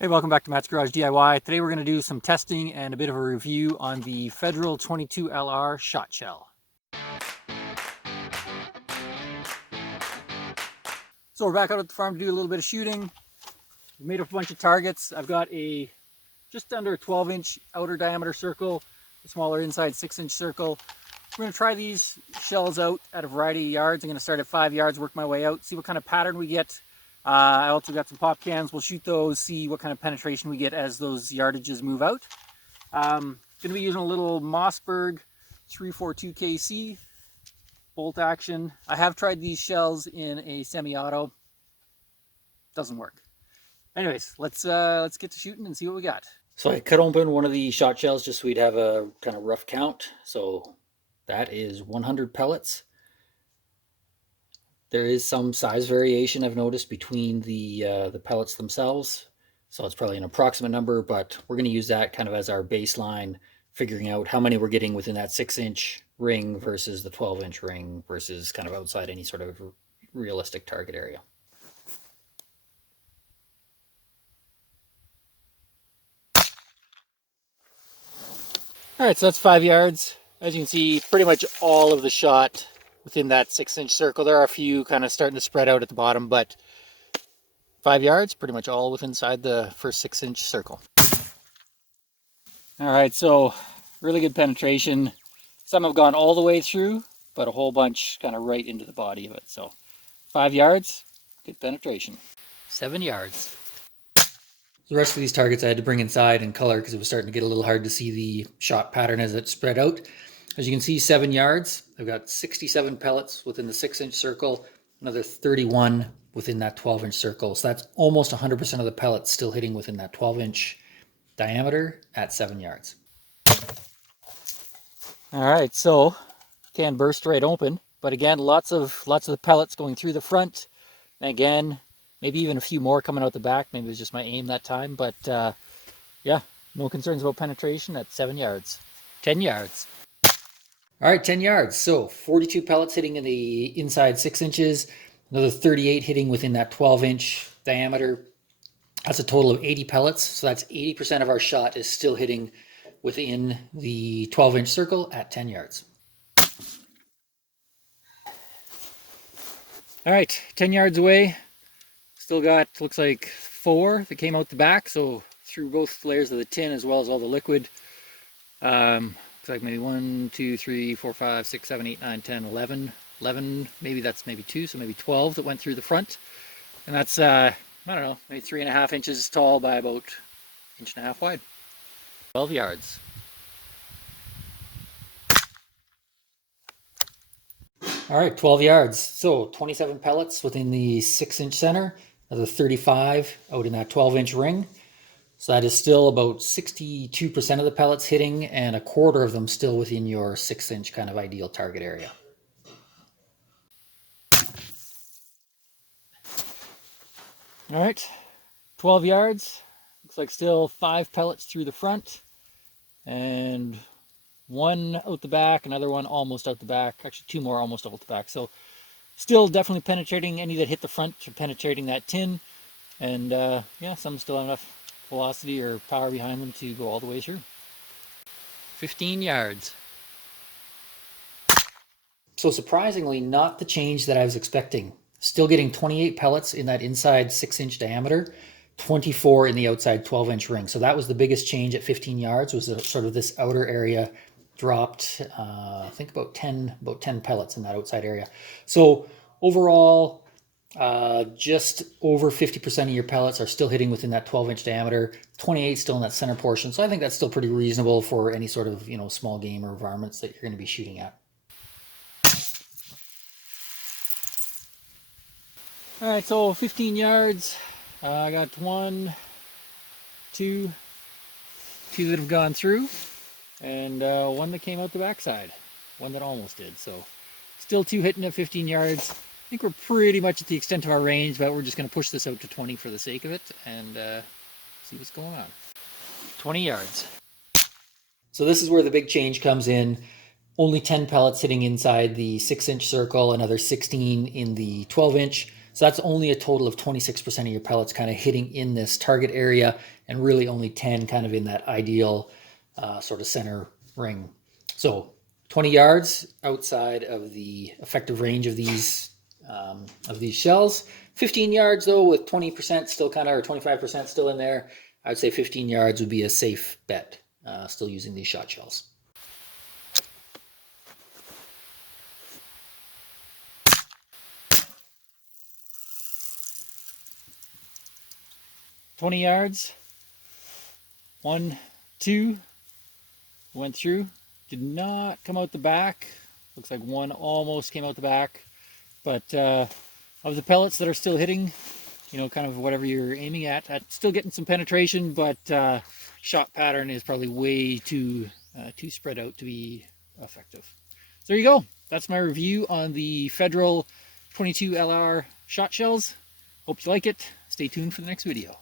Hey, welcome back to Matt's Garage DIY. Today we're going to do some testing and a bit of a review on the Federal 22LR shot shell. So we're back out at the farm to do a little bit of shooting. We made up a bunch of targets. I've got a just under a 12-inch outer diameter circle, a smaller inside 6-inch circle. We're going to try these shells out at a variety of yards. I'm going to start at 5 yards, work my way out, see what kind of pattern we get. I also got some pop cans. We'll shoot those, see what kind of penetration we get as those yardages move out. Going to be using a little Mossberg 342 KC bolt action. I have tried these shells in a semi-auto. Doesn't work. Anyways, let's get to shooting and see what we got. So I cut open one of the shot shells just so we'd have a kind of rough count. So that is 100 pellets. There is some size variation I've noticed between the pellets themselves, so it's probably an approximate number, but we're going to use that kind of as our baseline, figuring out how many we're getting within that 6-inch ring versus the 12-inch ring versus kind of outside any sort of realistic target area. All right, so that's 5 yards. As you can see, pretty much all of the shot within that 6-inch circle. There are a few kind of starting to spread out at the bottom, but 5 yards, pretty much all within inside the first 6-inch circle. All right, so really good penetration. Some have gone all the way through, but a whole bunch kind of right into the body of it. So 5 yards, good penetration. 7 yards. The rest of these targets I had to bring inside and color because it was starting to get a little hard to see the shot pattern as it spread out. As you can see, 7 yards. I've got 67 pellets within the 6-inch circle, another 31 within that 12-inch circle. So that's almost 100% of the pellets still hitting within that 12-inch diameter at 7 yards. All right, so can burst right open, but again, lots of the pellets going through the front. And again, maybe even a few more coming out the back. Maybe it was just my aim that time, but yeah, no concerns about penetration at 7 yards. 10 yards. All right, 10 yards. So 42 pellets hitting in the inside 6 inches, another 38 hitting within that 12-inch diameter. That's a total of 80 pellets. So that's 80% of our shot is still hitting within the 12-inch circle at 10 yards. All right, 10 yards away. Still got, looks like 4 that came out the back. So through both layers of the tin as well as all the liquid. Looks like maybe 1, 2, 3, 4, 5, 6, 7, 8, 9, 10, 11. 11, maybe that's maybe 2, so maybe 12 that went through the front. And that's, I don't know, maybe 3.5 inches tall by about 1.5 inches wide. 12 yards. All right, 12 yards. So 27 pellets within the 6-inch center, another 35 out in that 12-inch ring. So that is still about 62% of the pellets hitting and a quarter of them still within your 6-inch kind of ideal target area. All right, 12 yards. Looks like still 5 pellets through the front and 1 out the back, another one almost out the back. Actually, 2 more almost out the back. So still definitely penetrating any that hit the front, penetrating that tin. And yeah, some still have enough velocity or power behind them to go all the way through. 15 yards. So surprisingly, not the change that I was expecting. Still getting 28 pellets in that inside 6-inch diameter, 24 in the outside 12-inch ring. So that was the biggest change at 15 yards, was sort of this outer area dropped, I think about 10 pellets in that outside area. So overall, just over 50% of your pellets are still hitting within that 12-inch diameter, 28 still in that center portion. So I think that's still pretty reasonable for any sort of, small game or environments that you're going to be shooting at. All right, so 15 yards. I got 1, 2 that have gone through, and 1 that came out the backside, 1 that almost did. So still 2 hitting at 15 yards. I think we're pretty much at the extent of our range, but we're just going to push this out to 20 for the sake of it and see what's going on. 20 yards. So this is where the big change comes in. Only 10 pellets hitting inside the 6-inch circle, another 16 in the 12-inch. So that's only a total of 26% of your pellets kind of hitting in this target area, and really only 10 kind of in that ideal sort of center ring. So 20 yards outside of the effective range of these shells. 15 yards though, with 20% still kind of, or 25% still in there. I would say 15 yards would be a safe bet, still using these shot shells. "20 yards, 1, 2, went through, did not come out the back. Looks like one almost came out the back, but of the pellets that are still hitting, you know, kind of whatever you're aiming at, still getting some penetration, but shot pattern is probably way too spread out to be effective. So there you go. That's my review on the Federal 22 LR shot shells. Hope you like it. Stay tuned for the next video.